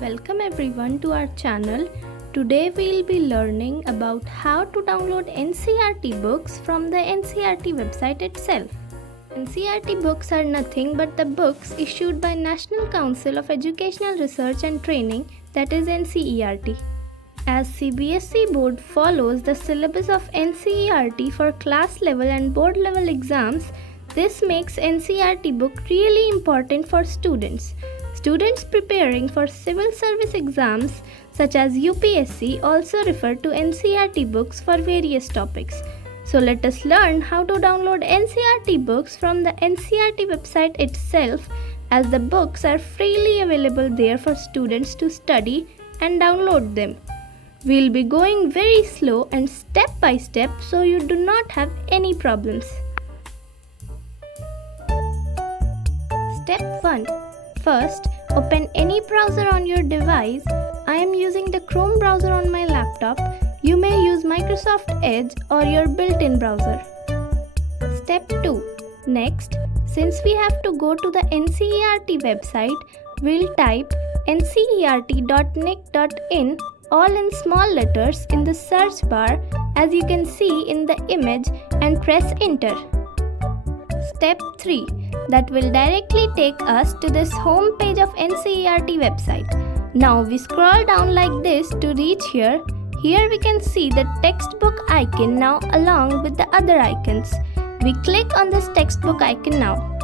Welcome everyone to our channel. Today we'll be learning about how to download NCERT books from the NCERT website itself. NCERT books are nothing but the books issued by National Council of Educational Research and Training, that is NCERT. As CBSE board follows the syllabus of NCERT for class level and board level exams, this makes NCERT book really important for students. Students preparing for civil service exams such as UPSC also refer to NCERT books for various topics. So let us learn how to download NCERT books from the NCERT website itself, as the books are freely available there for students to study and download them. We'll be going very slow and step by step so you do not have any problems. Step 1. First, open any browser on your device. I am using the Chrome browser on my laptop. You may use Microsoft Edge or your built-in browser. Step 2. Next, since we have to go to the NCERT website, we'll type ncert.nic.in all in small letters in the search bar, as you can see in the image, and press enter. Step 3. That will directly take us to this home page of NCERT website. Now we scroll down like this to reach here. Here we can see the textbook icon now along with the other icons. We click on this textbook icon now.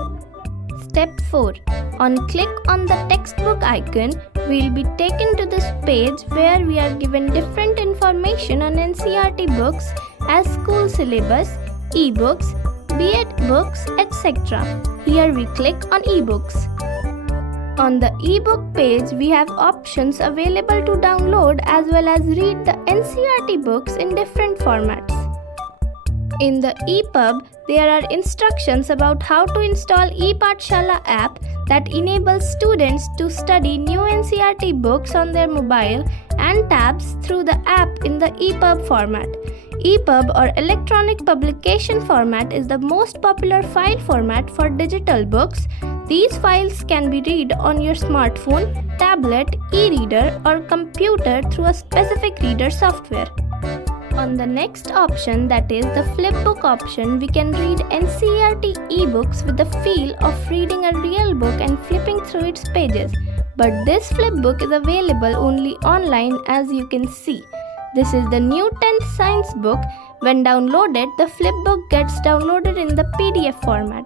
Step 4. On click on the textbook icon, we'll be taken to this page where we are given different information on NCERT books as school syllabus, e-books, B.Ed books, etc. Here we click on ebooks. On the ebook page, we have options available to download as well as read the NCERT books in different formats. In the EPUB, there are instructions about how to install ePathshala app that enables students to study new NCERT books on their mobile and tabs through the app in the EPUB format. EPUB or electronic publication format is the most popular file format for digital books. These files can be read on your smartphone, tablet, e-reader or computer through a specific reader software. On the next option, that is the flipbook option, we can read NCERT ebooks with the feel of reading a real book and flipping through its pages. But this flipbook is available only online, as you can see. This is the new 10th science book. When downloaded, the flipbook gets downloaded in the PDF format.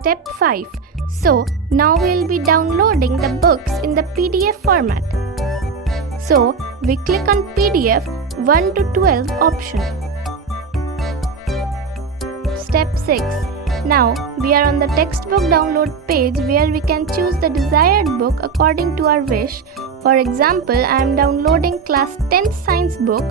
Step 5. So, now we'll be downloading the books in the PDF format. So, we click on PDF 1 to 12 option. Step 6. Now, we are on the textbook download page where we can choose the desired book according to our wish. For example, I am downloading class 10th science book.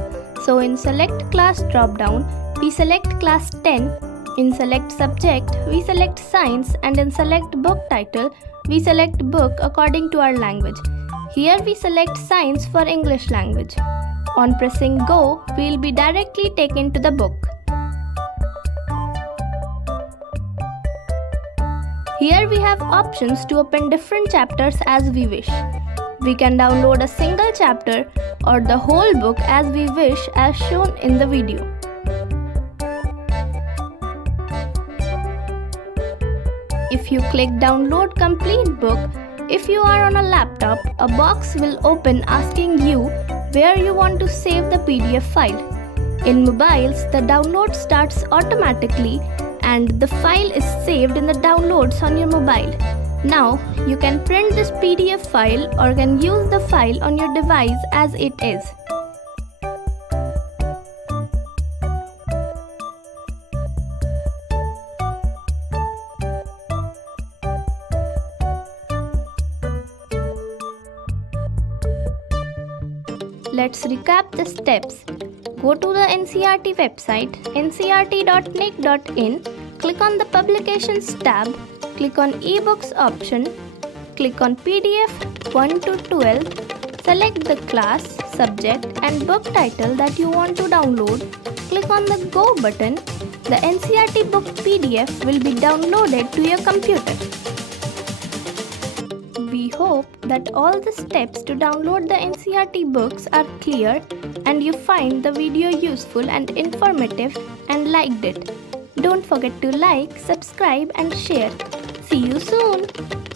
So in select class drop down, we select class 10. In select subject, we select science, and in select book title, we select book according to our language. Here we select science for English language. On pressing go, we will be directly taken to the book. Here we have options to open different chapters as we wish. We can download a single chapter or the whole book as we wish, as shown in the video. If you click download complete book, if you are on a laptop, a box will open asking you where you want to save the PDF file. In mobiles, the download starts automatically and the file is saved in the downloads on your mobile. Now, you can print this PDF file or can use the file on your device as it is. Let's recap the steps. Go to the NCERT website, ncert.nic.in, click on the Publications tab, click on eBooks option, click on PDF 1 to 12, select the class, subject and book title that you want to download, click on the Go button. The NCERT book PDF will be downloaded to your computer. hope that all the steps to download the NCERT books are clear and you find the video useful and informative and liked it. Don't forget to like, subscribe and share. See you soon!